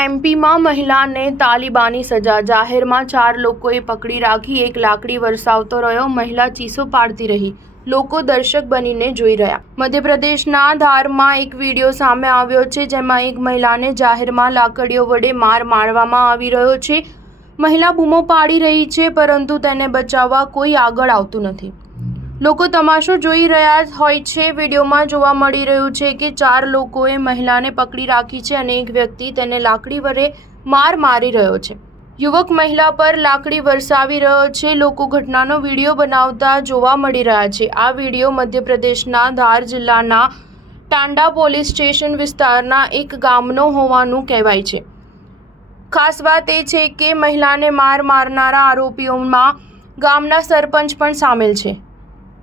એમપીમાં મહિલાને તાલિબાની સજા, જાહેરમાં 4 લોકોએ પકડી રાખી, એક લાકડી વરસાવતો રહ્યો, મહિલા ચીસો પાડતી રહી, લોકો દર્શક બનીને જોઈ રહ્યા। મધ્યપ્રદેશના ધારમાં એક વિડીયો સામે આવ્યો છે, જેમાં એક મહિલાને જાહેરમાં લાકડીઓ વડે માર મારવામાં આવી રહ્યો છે। મહિલા બૂમો પાડી રહી છે, પરંતુ તેને બચાવવા કોઈ આગળ આવતું નથી। લોકો તમાશો જોઈ રહ્યા હોય છે। વિડીયોમાં જોવા મળી રહ્યું છે કે 4 લોકોએ મહિલાને પકડી રાખી છે અને એક વ્યક્તિ તેને લાકડી વડે માર મારી રહ્યો છે। યુવક મહિલા પર લાકડી વરસાવી રહ્યો છે। લોકો ઘટનાનો વિડીયો બનાવતા જોવા મળી રહ્યા છે। આ વિડીયો મધ્યપ્રદેશના ધાર જિલ્લાના ટાંડા પોલીસ સ્ટેશન વિસ્તારના એક ગામનો હોવાનું કહેવાય છે। ખાસ વાત એ છે કે મહિલાને માર મારનારા આરોપીઓમાં ગામના સરપંચ પણ સામેલ છે।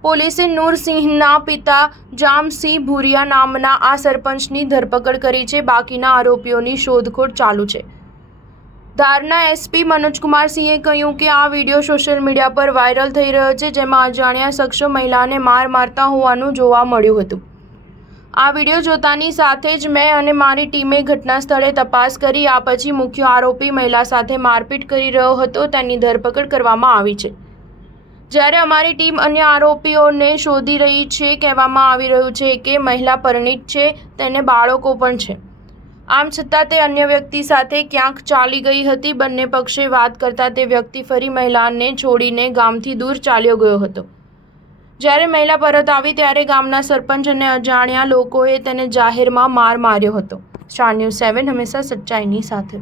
પોલીસે નૂરસિંહના પિતા જામસિંહ ભુરિયા નામના આ સરપંચની ધરપકડ કરી છે। બાકીના આરોપીઓની શોધખોળ ચાલુ છે। ધારના એસપી મનોજકુમાર સિંહે કહ્યું કે આ વિડીયો સોશિયલ મીડિયા પર વાયરલ થઈ રહ્યો છે, જેમાં અજાણ્યા શખ્સો મહિલાને માર મારતા હોવાનું જોવા મળ્યું હતું। આ વિડીયો જોતાની સાથે જ મેં અને મારી ટીમે ઘટના સ્થળે તપાસ કરી। આ પછી મુખ્ય આરોપી મહિલા સાથે મારપીટ કરી રહ્યો હતો તેની ધરપકડ કરવામાં આવી છે, જ્યારે અમારી ટીમ અન્ય આરોપીઓને શોધી રહી છે। કહેવામાં આવી રહ્યું છે કે મહિલા પરિણીત છે, તેને બાળકો પણ છે। આમ છતાં તે અન્ય વ્યક્તિ સાથે ક્યાંક ચાલી ગઈ હતી। બંને પક્ષે વાત કરતા તે વ્યક્તિ ફરી મહિલાને છોડીને ગામથી દૂર ચાલ્યો ગયો હતો। જ્યારે મહિલા પરત આવી ત્યારે ગામના સરપંચ અને અજાણ્યા લોકોએ તેને જાહેરમાં માર માર્યો હતો। સ્ટાર ન્યૂઝ 7 હંમેશા સચ્ચાઈની સાથે।